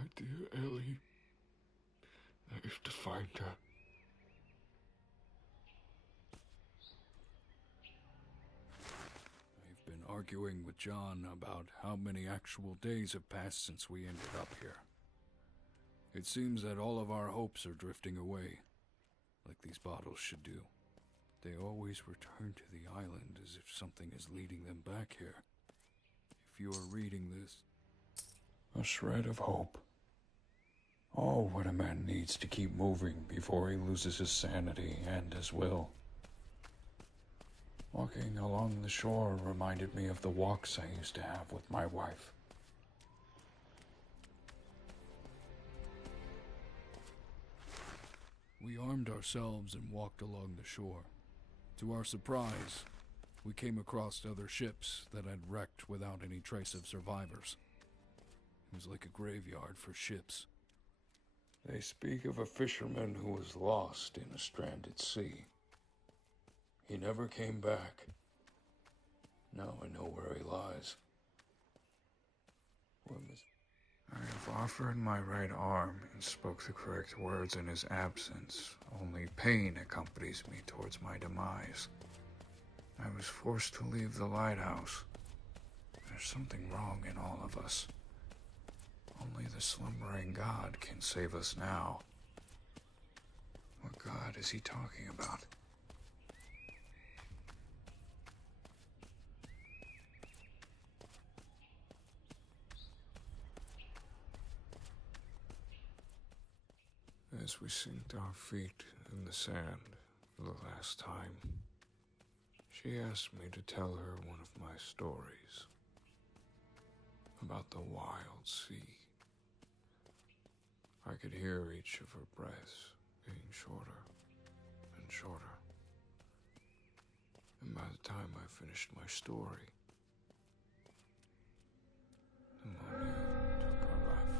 My dear Ellie. I have to find her. I've been arguing with John about how many actual days have passed since we ended up here. It seems that all of our hopes are drifting away, like these bottles should do. They always return to the island as if something is leading them back here. If you are reading this... A shred of hope. Oh, what a man needs to keep moving before he loses his sanity and his will. Walking along the shore reminded me of the walks I used to have with my wife. We armed ourselves and walked along the shore. To our surprise, we came across other ships that had wrecked without any trace of survivors. It was like a graveyard for ships. They speak of a fisherman who was lost in a stranded sea. He never came back. Now I know where he lies. I have offered my right arm and spoke the correct words in his absence. Only pain accompanies me towards my demise. I was forced to leave the lighthouse. There's something wrong in all of us. Only the slumbering God can save us now. What God is he talking about? As we sinked our feet in the sand for the last time, she asked me to tell her one of my stories about the wild sea. I could hear each of her breaths getting shorter and shorter. And by the time I finished my story, pneumonia took her life.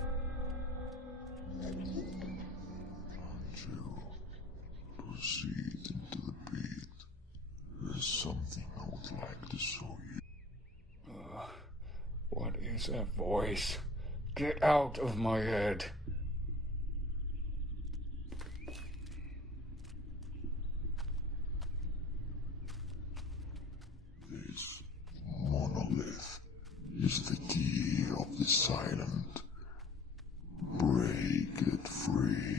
Can't you proceed into the pit? There's something I would like to show you. What is that voice? Get out of my head. This monolith is the key of this island. Break it free.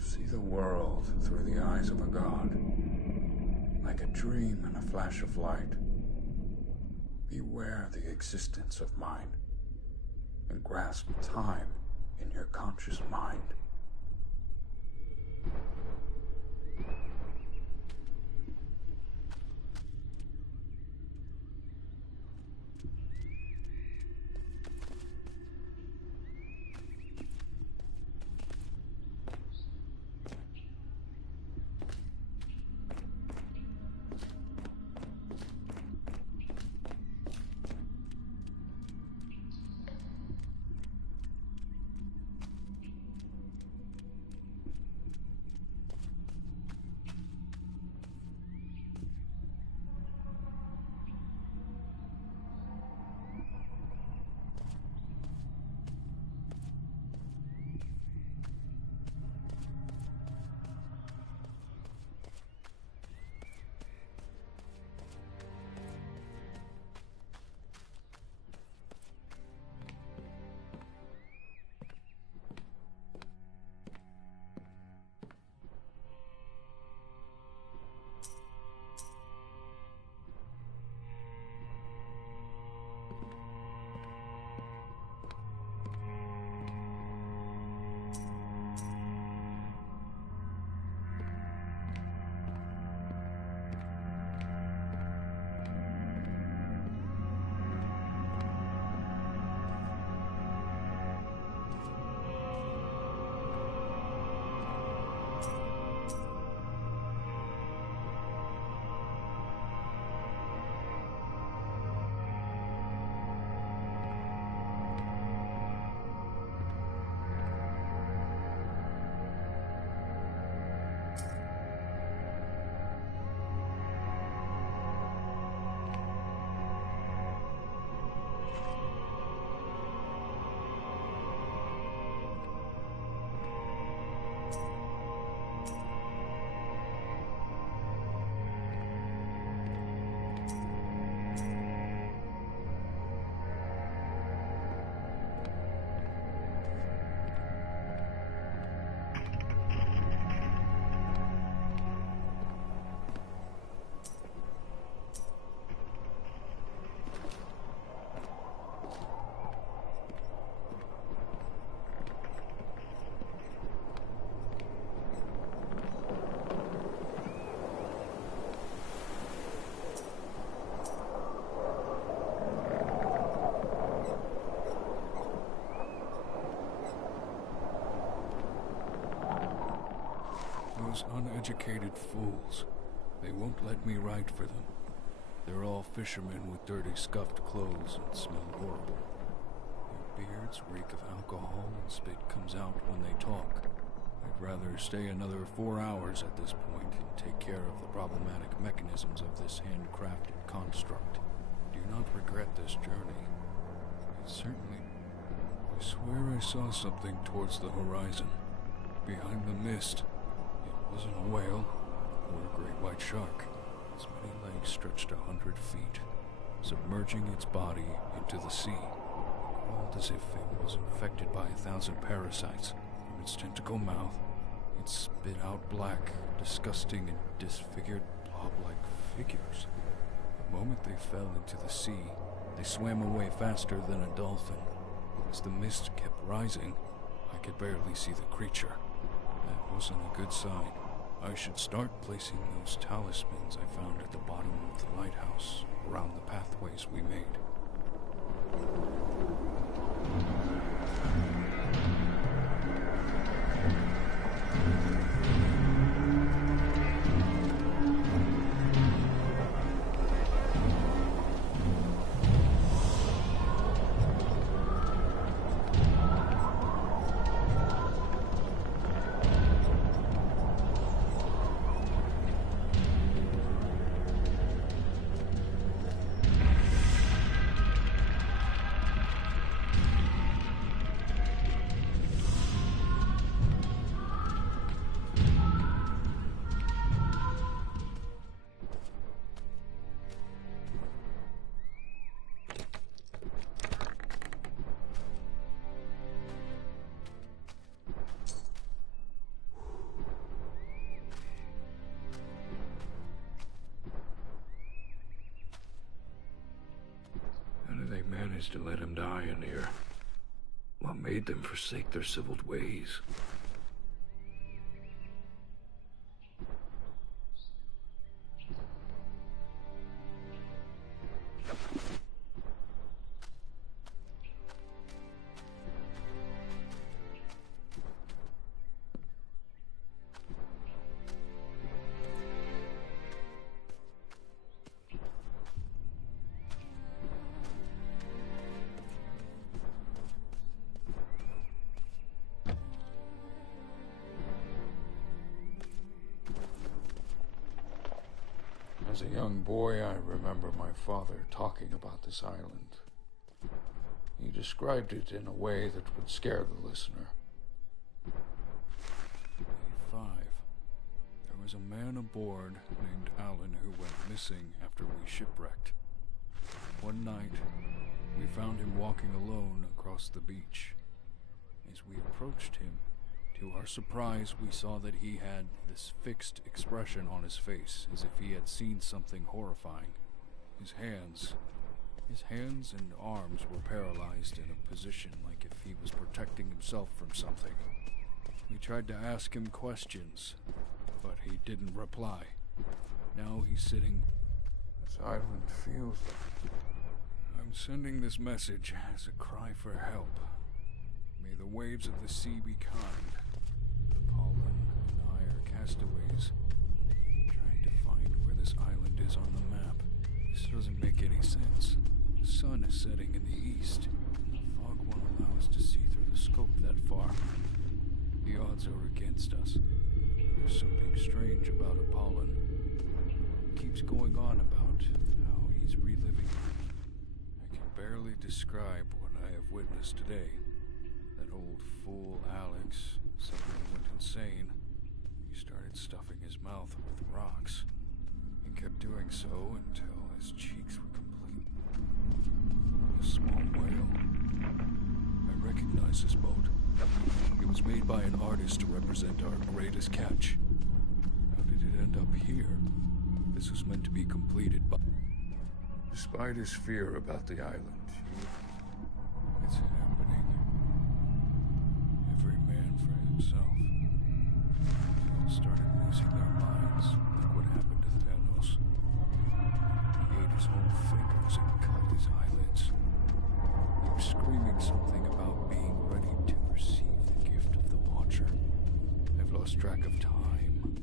See the world through the eyes of a god, like a dream and a flash of light. Beware the existence of mind, and grasp time in your conscious mind. Those uneducated fools. They won't let me write for them. They're all fishermen with dirty, scuffed clothes and smell horrible. Their beards reek of alcohol and spit comes out when they talk. I'd rather stay another 4 hours at this point and take care of the problematic mechanisms of this handcrafted construct. Do not regret this journey. It certainly... I swear I saw something towards the horizon. Behind the mist. It wasn't a whale or a great white shark. Its many legs stretched 100 feet, submerging its body into the sea. It crawled as if it was infected by 1,000 parasites. From its tentacle mouth, it spit out black, disgusting, and disfigured blob-like figures. The moment they fell into the sea, they swam away faster than a dolphin. As the mist kept rising, I could barely see the creature. That wasn't a good sign. I should start placing those talismans I found at the bottom of the lighthouse around the pathways we made. Managed to let him die in here. What made them forsake their civiled ways? As a young boy, I remember my father talking about this island. He described it in a way that would scare the listener. 5. There was a man aboard named Alan who went missing after we shipwrecked. One night, we found him walking alone across the beach. As we approached him, to our surprise, we saw that he had this fixed expression on his face, as if he had seen something horrifying. His hands and arms were paralyzed in a position like if he was protecting himself from something. We tried to ask him questions, but he didn't reply. Now he's sitting... This island feels like... I'm sending this message as a cry for help. May the waves of the sea be kind. Pollen and I are castaways, trying to find where this island is on the map. This doesn't make any sense. The sun is setting in the east, and the fog won't allow us to see through the scope that far. The odds are against us. There's something strange about Apollon. He keeps going on about how he's reliving. I can barely describe what I have witnessed today. That old fool Alex suddenly went insane. He started stuffing his mouth with rocks. He kept doing so until his cheeks were complete. A small whale. I recognize this boat. It was made by an artist to represent our greatest catch. How did it end up here? This was meant to be completed by... Despite his fear about the island, It's happening. Every man for himself. They all started losing their minds, like what happened to Thanos. He ate his own fingers and cut his eyelids. He was screaming something about being ready to receive the gift of the Watcher. I've lost track of time,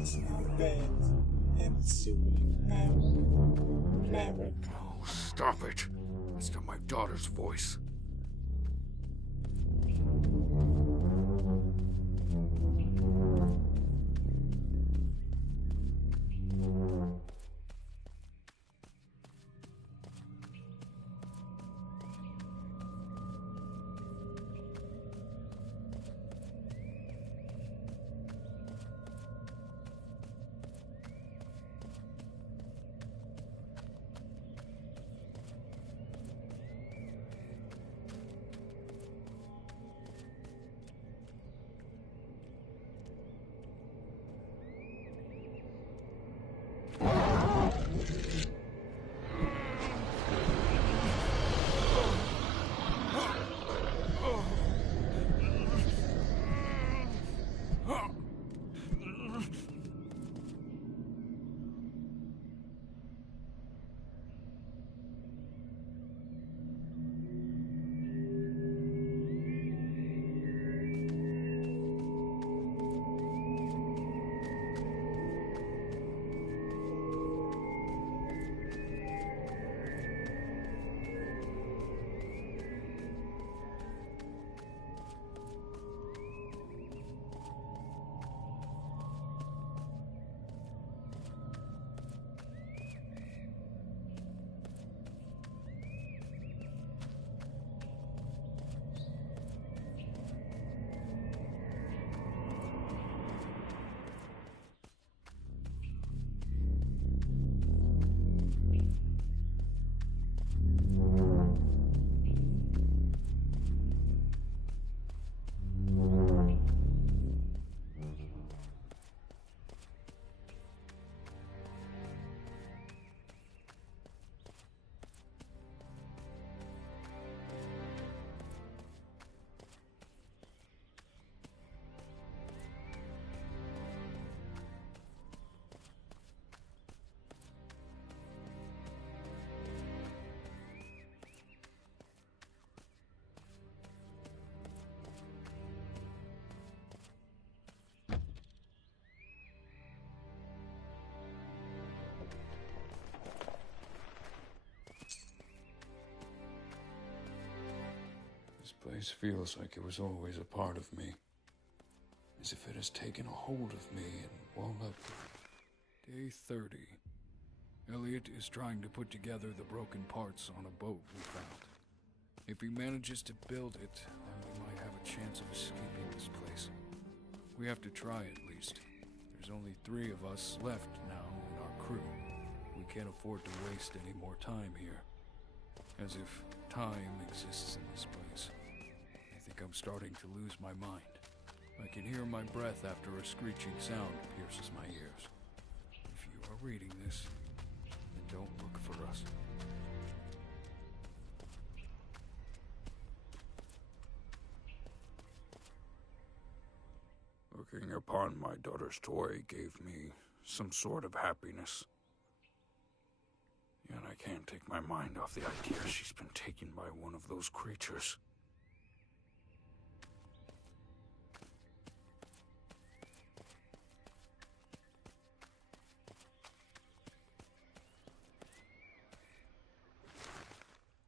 is not dead, and soon never come. Oh, stop it. That's not my daughter's voice. This place feels like it was always a part of me. As if it has taken a hold of me and won't let go. Day 30. Elliot is trying to put together the broken parts on a boat we found. If he manages to build it, then we might have a chance of escaping this place. We have to try at least. There's only 3 of us left now in our crew. We can't afford to waste any more time here. As if time exists in this place. I think I'm starting to lose my mind. I can hear my breath after a screeching sound pierces my ears. If you are reading this, then don't look for us. Looking upon my daughter's toy gave me some sort of happiness. Yet I can't take my mind off the idea she's been taken by one of those creatures.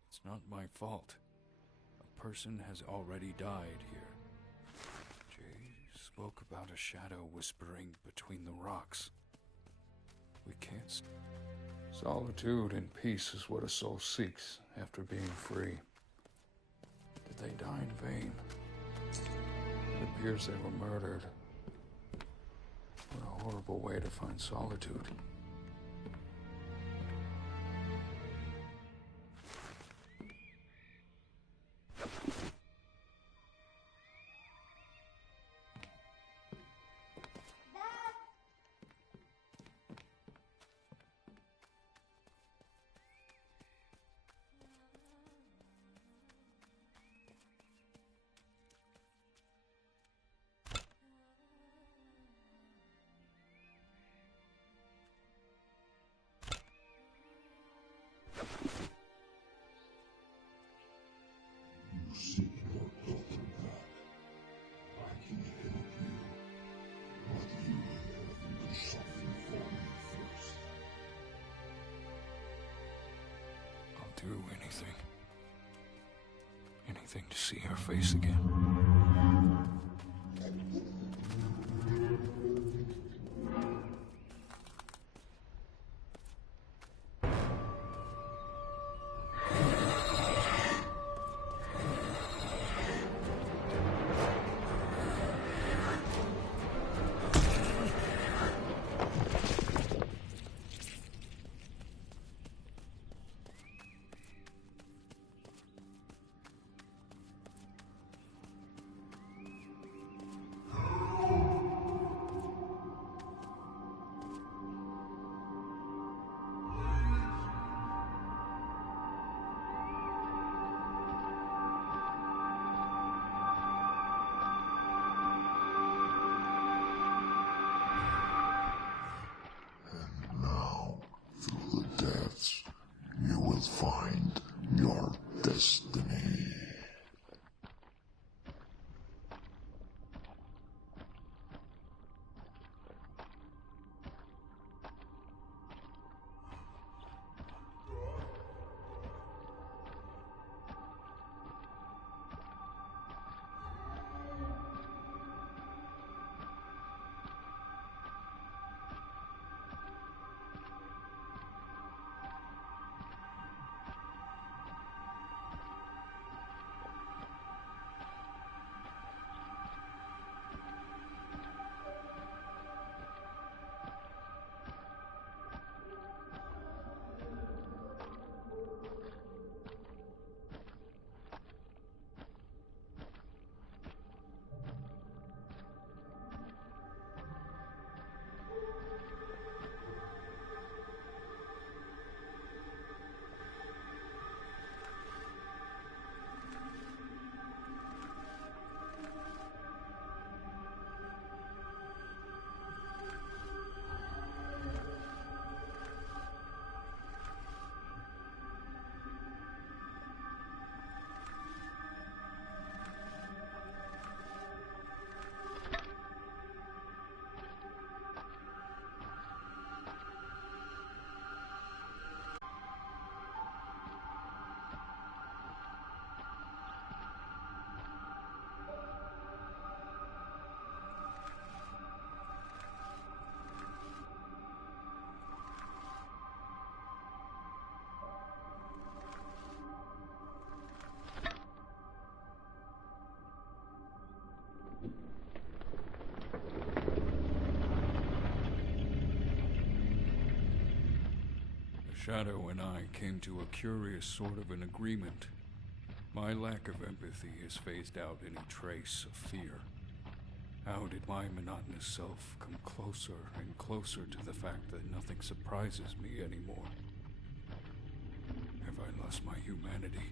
It's not my fault. A person has already died here. Jay spoke about a shadow whispering between the rocks. We can't... Solitude and peace is what a soul seeks after being free. Did they die in vain? It appears they were murdered. What a horrible way to find solitude. anything to see her face again. Now, through the depths, you will find your destiny. Shadow and I came to a curious sort of an agreement. My lack of empathy has phased out any trace of fear. How did my monotonous self come closer and closer to the fact that nothing surprises me anymore? Have I lost my humanity?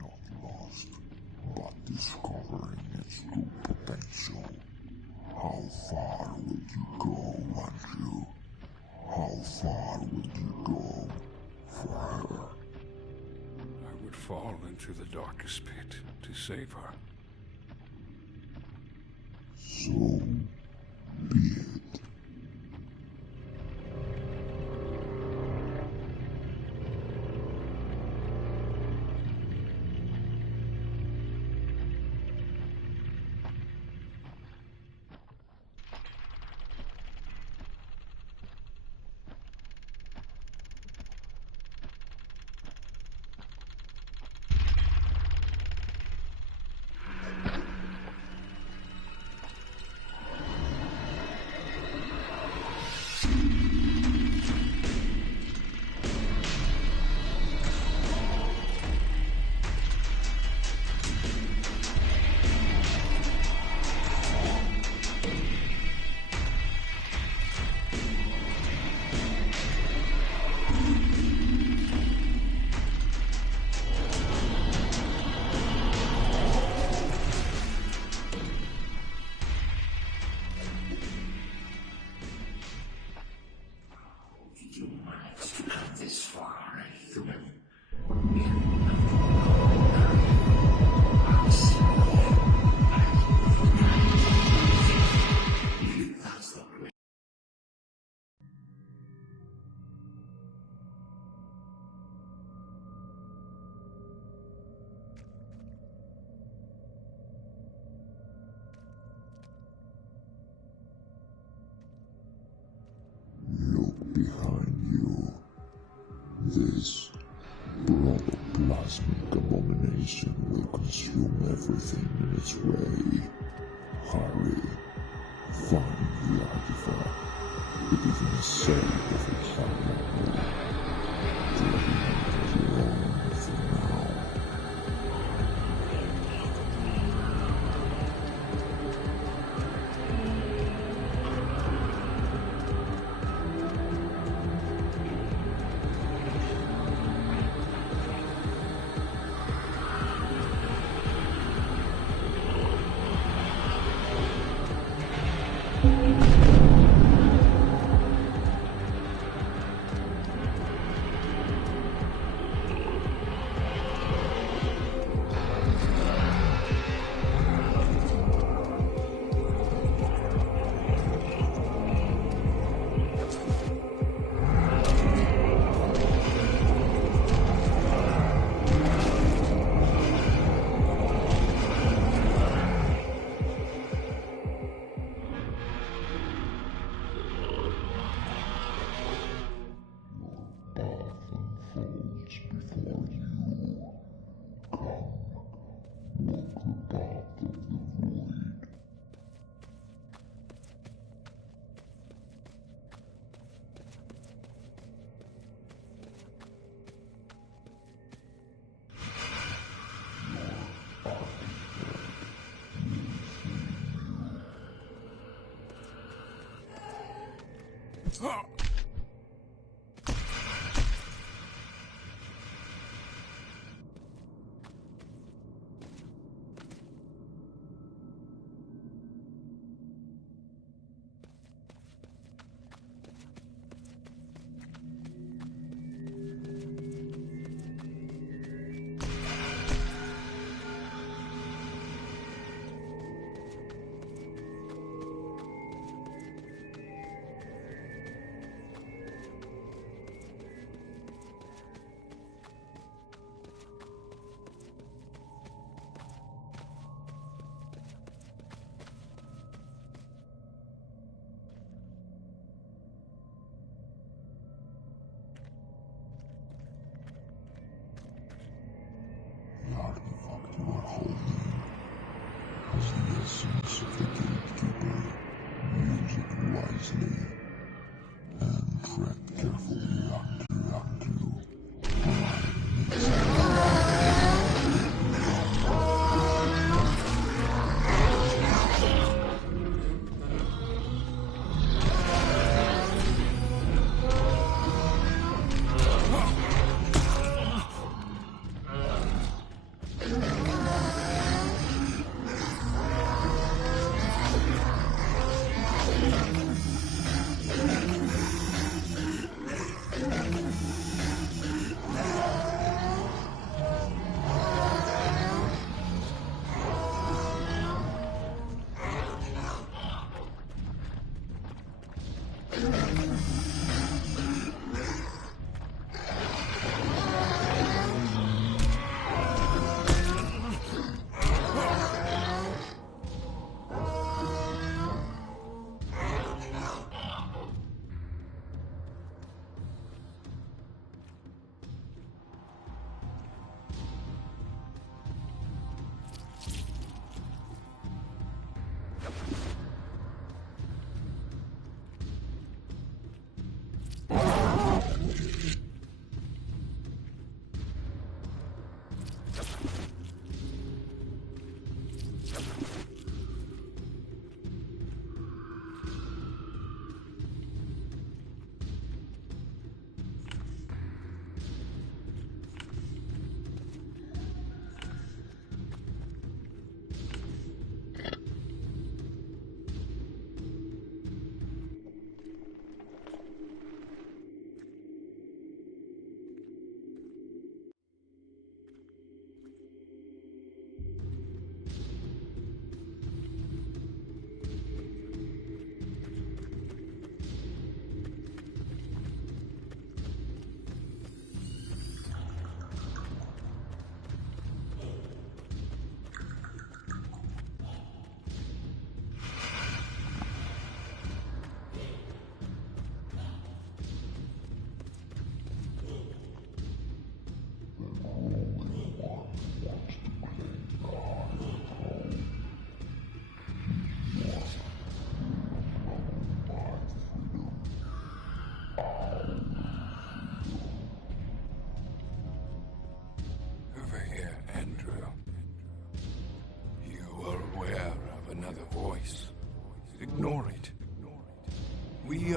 Not lost, but discovering its true potential. How far would you go, Andrew? How far would you go for her? I would fall into the darkest pit to save her. So be it. cosmic abomination will consume everything in its way. Hurry, find the artifact. It is in the cell of its hierarchy. Take it your own for now. The artifact you are holding has the essence of the gatekeeper. Use it wisely and tread carefully unto.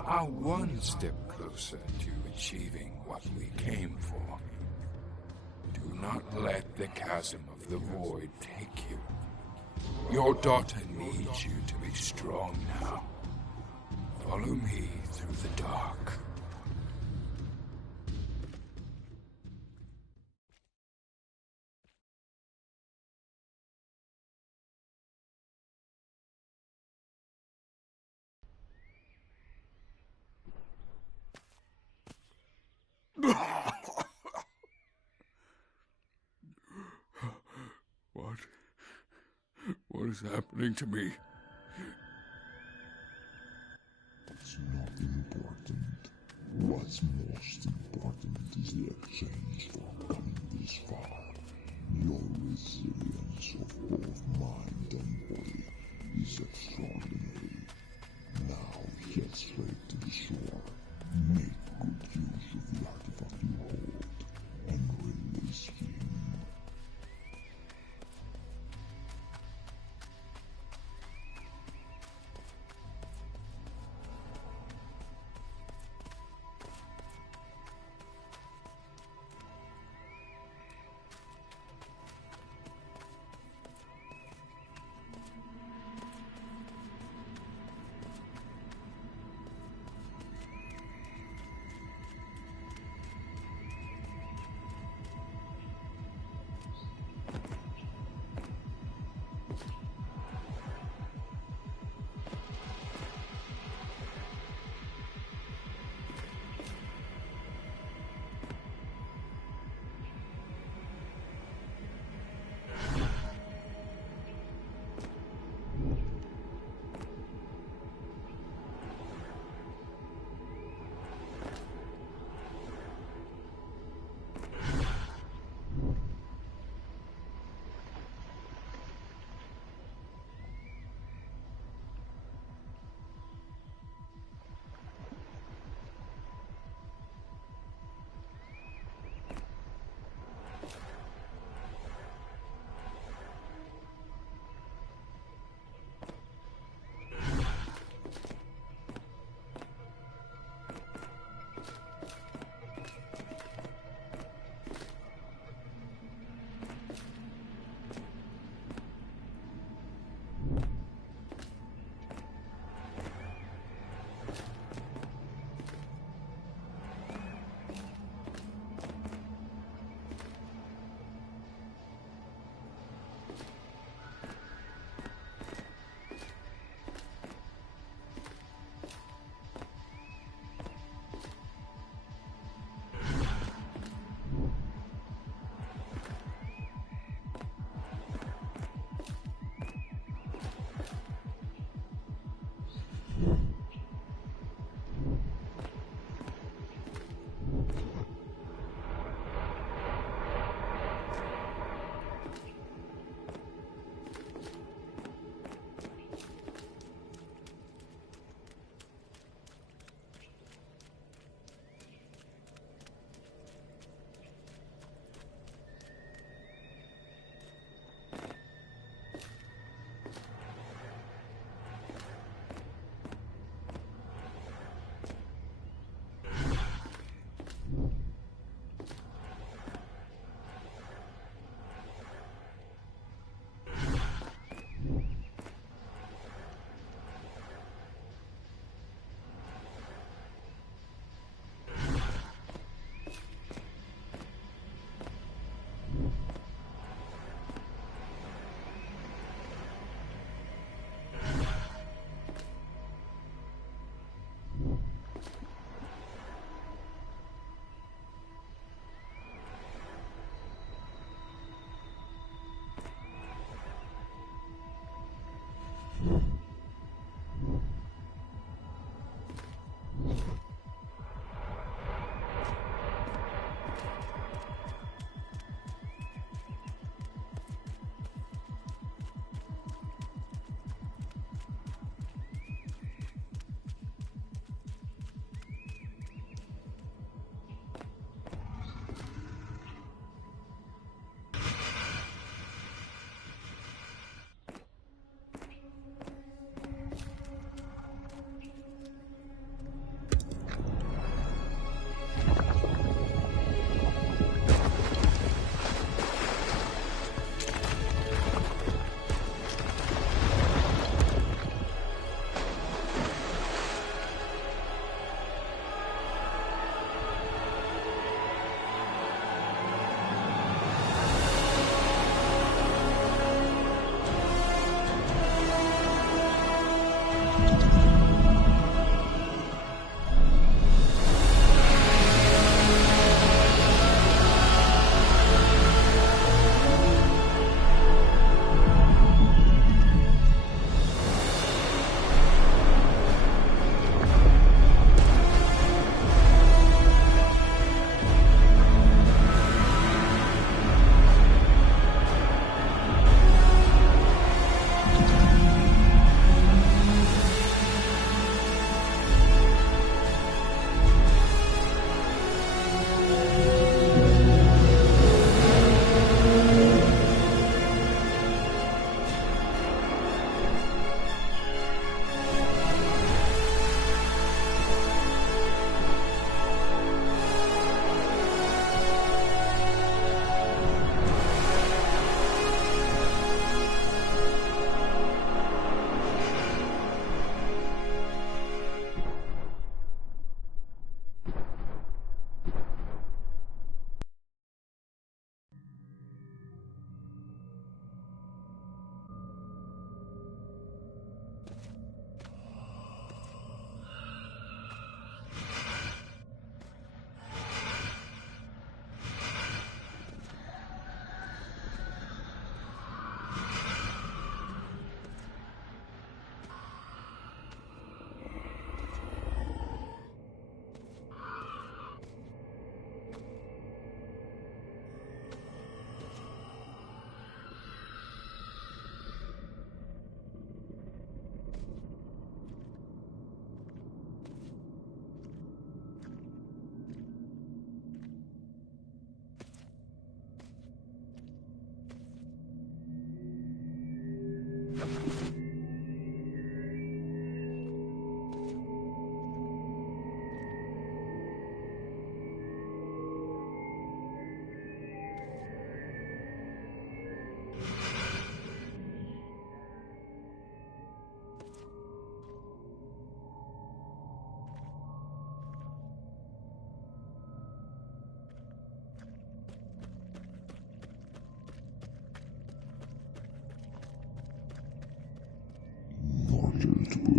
are one step closer to achieving what we came for. Do not let the chasm of the void take you. Your daughter needs you to be strong now. Follow me through the dark. What? What is happening to me? It's not important. What's most important is the exchange for coming this far. Your resilience of both mind and body is extraordinary. Now head straight to the shore. Make good use of the artifact you hold and release him.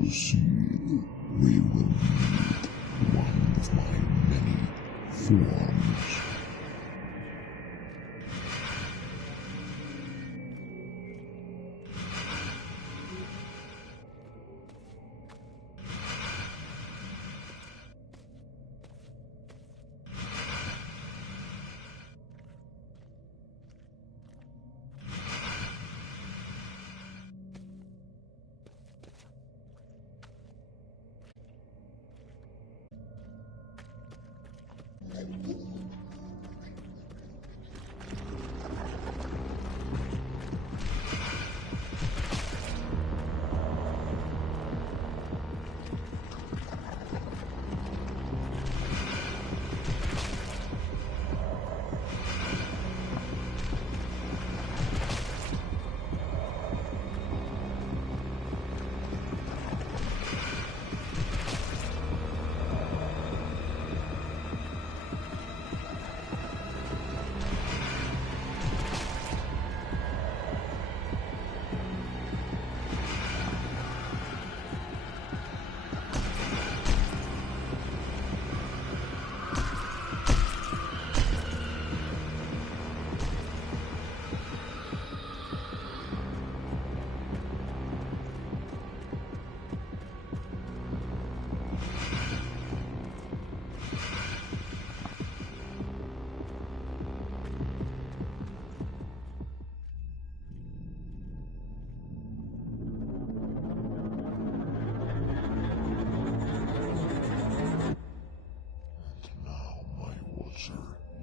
proceed, we will meet one of my many forms.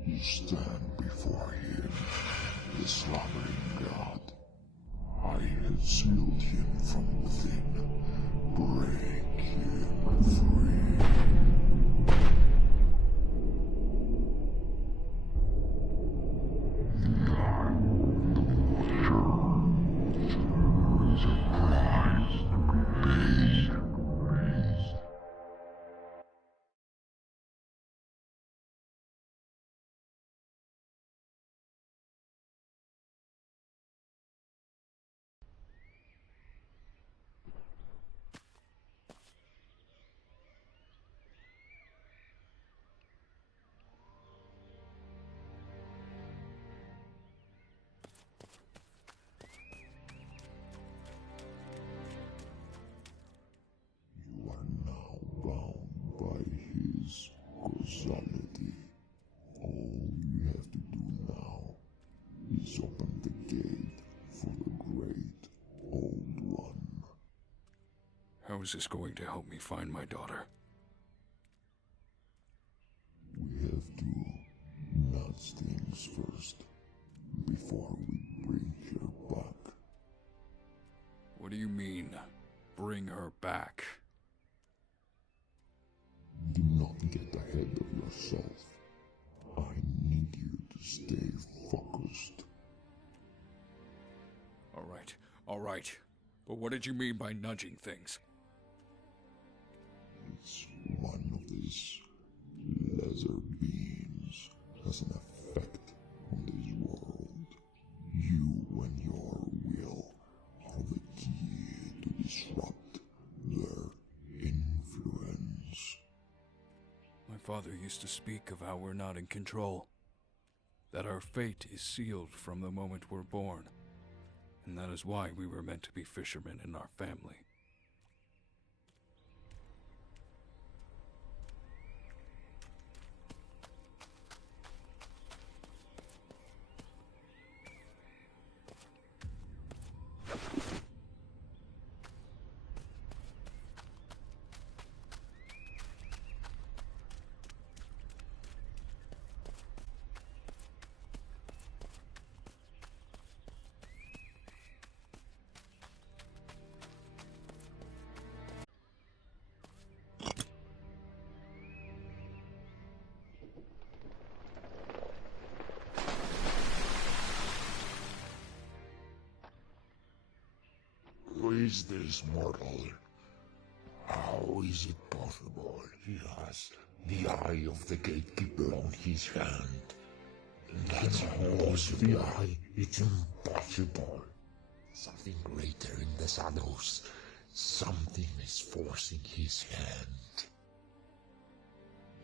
You stand before him, the slumbering god. I have sealed him from within. Break him free. There is a price to be paid. You are now bound by his causality. All you have to do now is open the gate for the great old one. How is this going to help me find my daughter? We have to nudge things first before we bring her back. What do you mean, bring her back? Do not get ahead of yourself. I need you to stay focused. All right. But what did you mean by nudging things? It's one of these laser beams has an effect on this world. You and your will are the key to disrupt their influence. My father used to speak of how we're not in control. That our fate is sealed from the moment we're born. And that is why we were meant to be fishermen in our family. Who is this mortal? How is it possible he has the eye of the gatekeeper on his hand? That's almost the eye. It's impossible. Something greater in the shadows. Something is forcing his hand.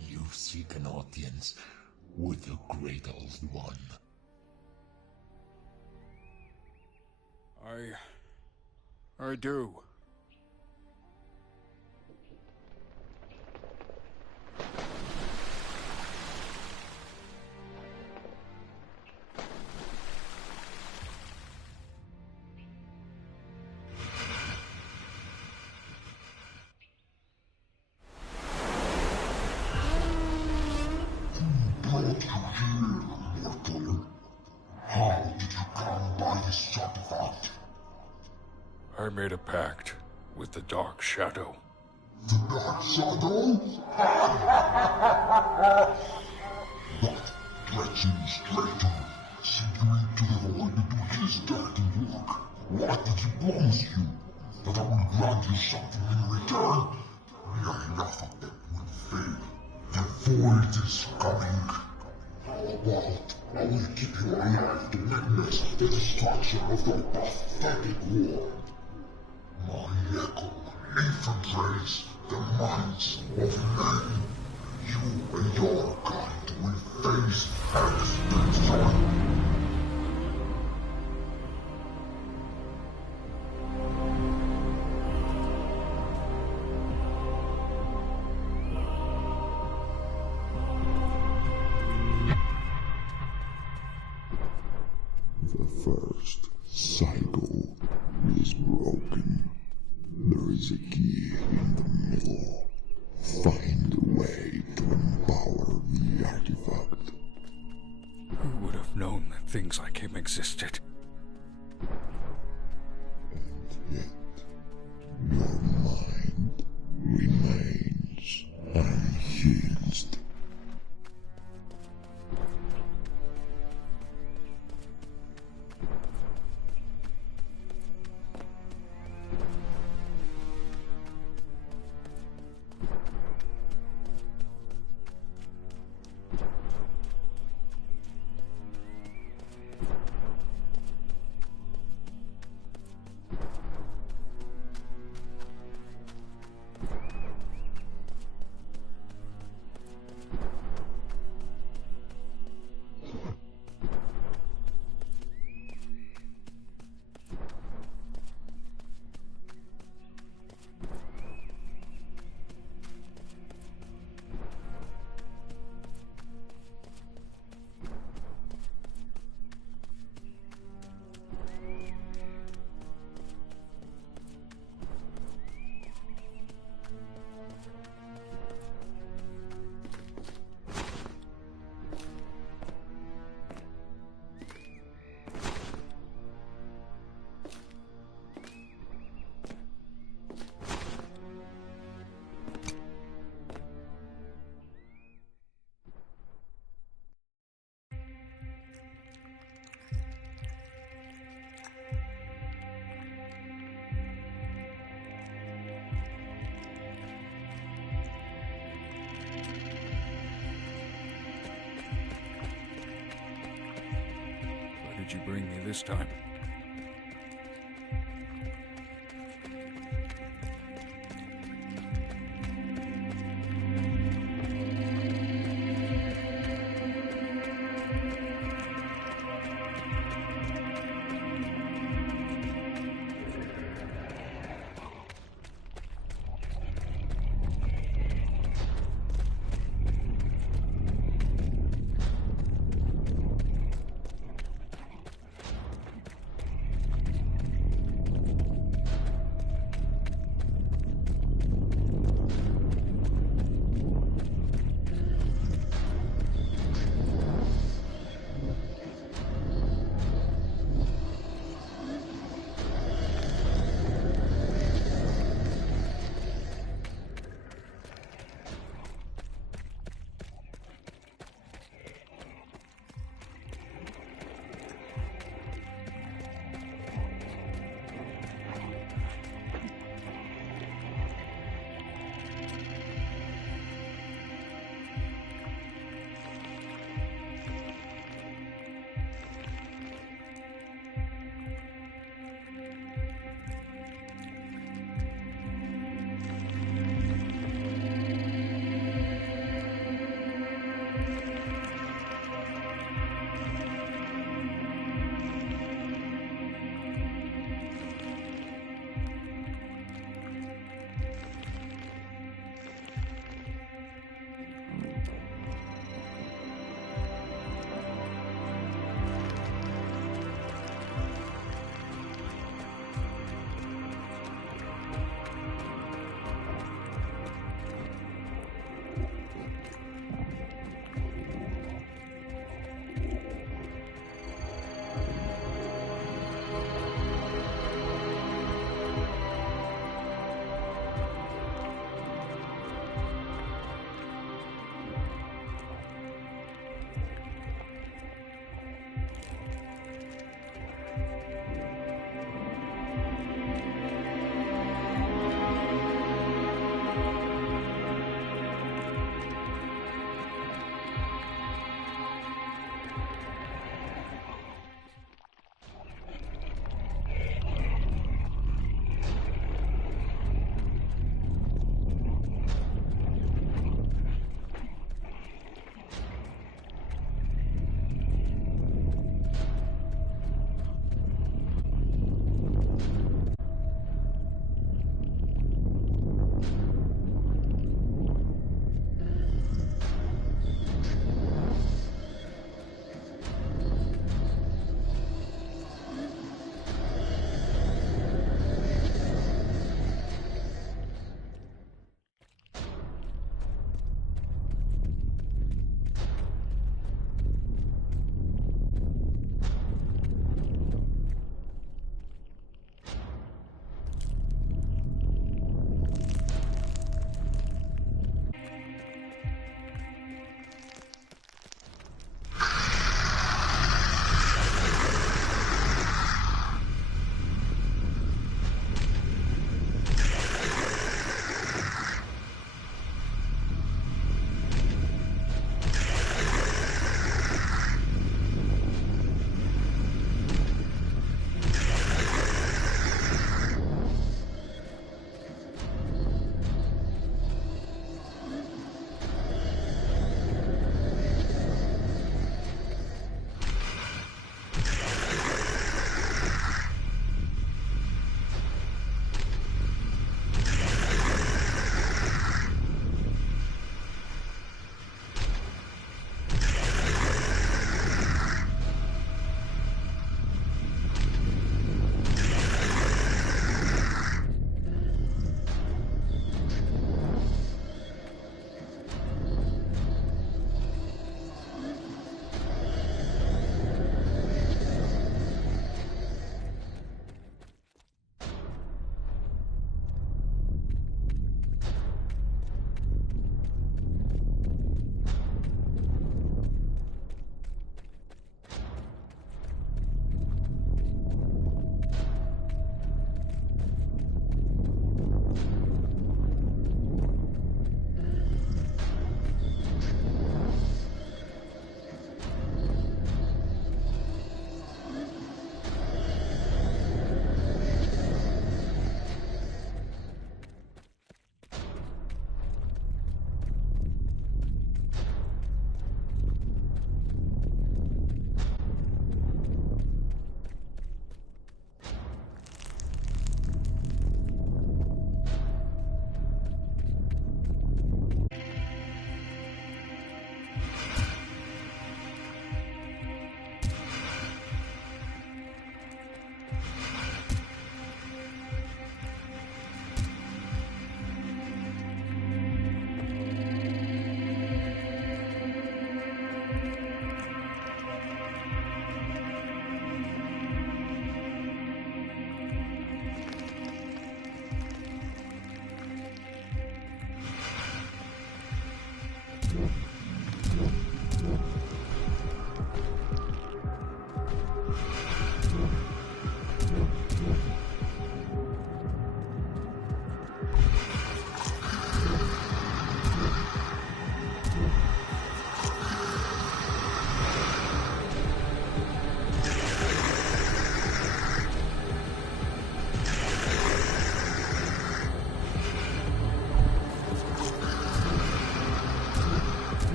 You seek an audience with the Great Old One. I do. Brought you here, mortal. How did you come by this artifact? I made a pact with the Dark Shadow. The Dark Shadow? That treacherous traitor sent you into the void to do his dirty work. What did he promise you? That I will grant you something in return? Enough of that will fail. The void is coming. How about I will keep you alive to witness the destruction of the pathetic war? My echo infiltrates the minds of men. You and your kind will face extinction. The first cycle is broken. There is a key in the middle. Find a way to empower the artifact. Who would have known that things like him existed? And yet, your mind remains unhinged. Why did you bring me this time?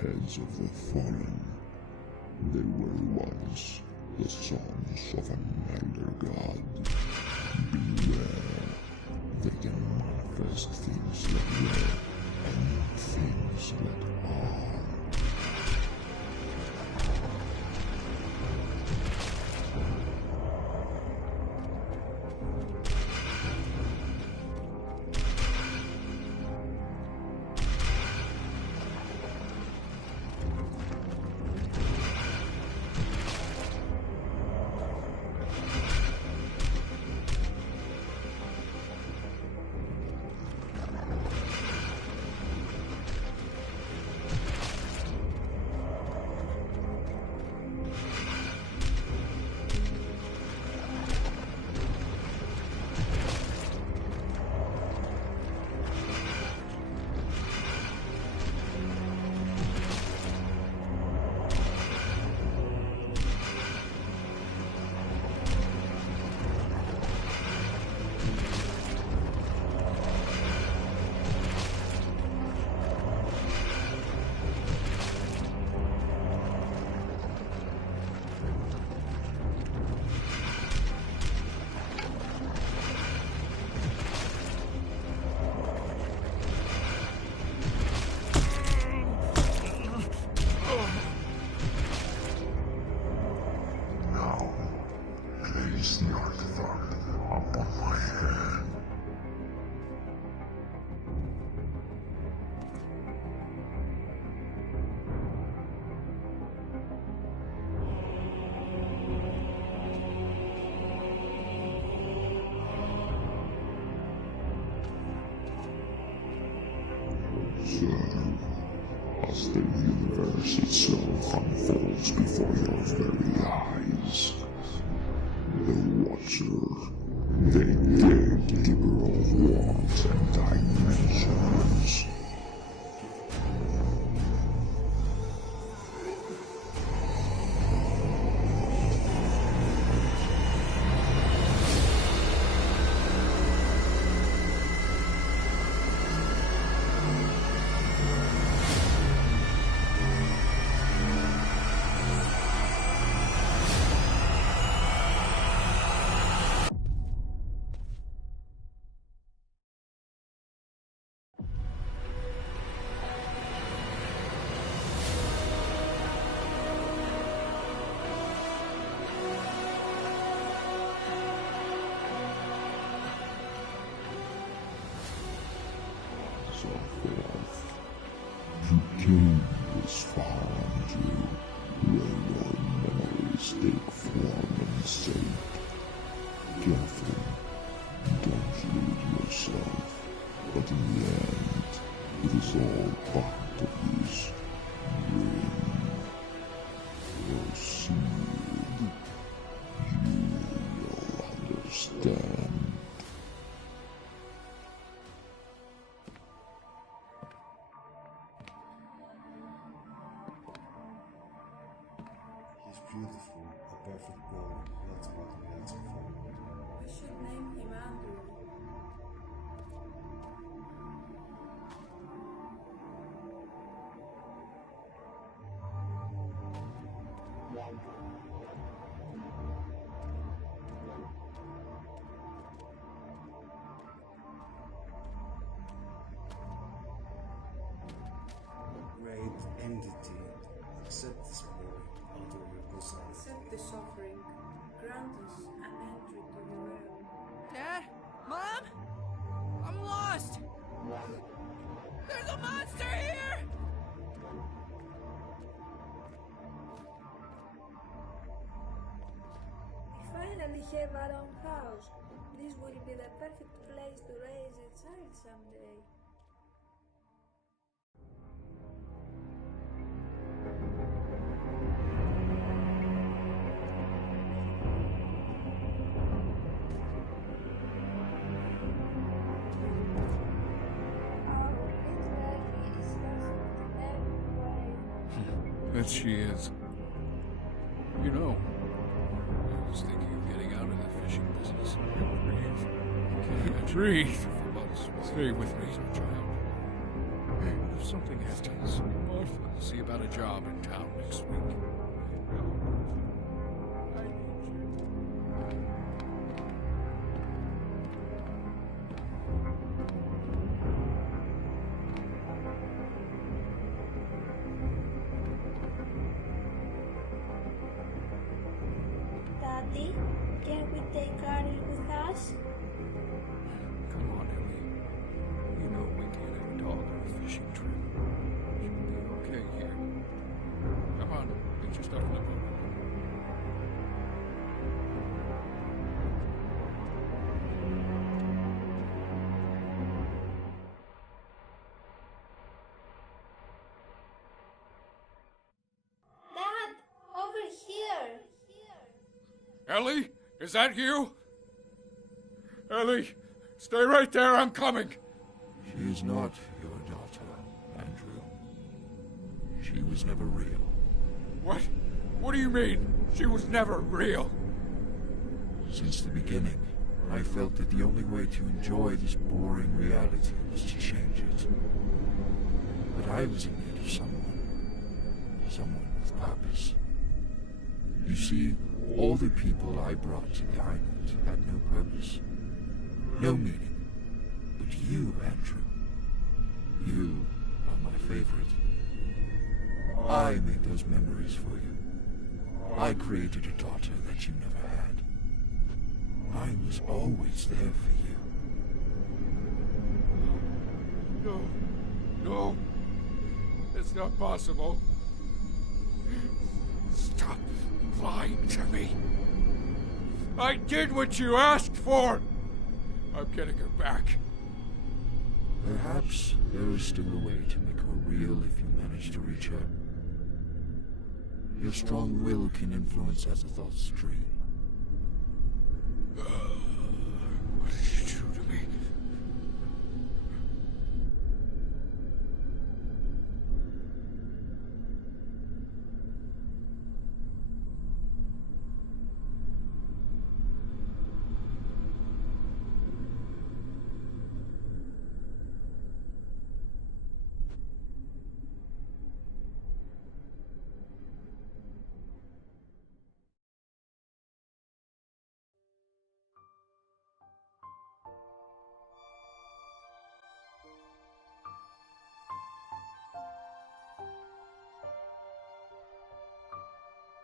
heads of the fallen. They were once the sons of an elder god. Beware, they can manifest things that were and things that are. The artifact upon my hand. Observe as the universe itself unfolds before your very eyes. The Watcher, the gatekeeper of worlds and dimensions. So forth. You came this far, Andrew, where your memories take form and shape. Careful, don't lose yourself, but in the end, it is all part of this dream. Proceed. You will understand. He's beautiful, a perfect boy. That's what we answer for. We should name him Andrew. Great entity, accept this boy out of your bosom. Accept this offering. Grant us an entry to your realm. Dad? Mom? I'm lost! There's a monster here! We finally have our own house. This will be the perfect place to raise a child someday. That she is. You know, I was thinking of getting out of the fishing business. Breathe. Breathe. Stay with me, child. something happens, we'll see about a job in town next week. Daddy, can we take Carol with us? Come on, Ellie. You know we can't have a dog on a fishing trip. She'll be okay here. Come on, get your stuff in the boat. Dad, over here! Ellie, is that you? Ellie, stay right there, I'm coming. She is not your daughter, Andrew. She was never real. What? What do you mean? She was never real. Since the beginning, I felt that the only way to enjoy this boring reality was to change it. But I was in need of someone with purpose. You see, all the people I brought to the island had no purpose, no meaning. But you, Andrew, you are my favorite. I made those memories for you. I created a daughter that you never had. I was always there for you. No. No. It's not possible. Stop lying to me. I did what you asked for. I'm getting her back. Perhaps there is still a way to make her real if you manage to reach her. Your strong will can influence Azathoth's dream.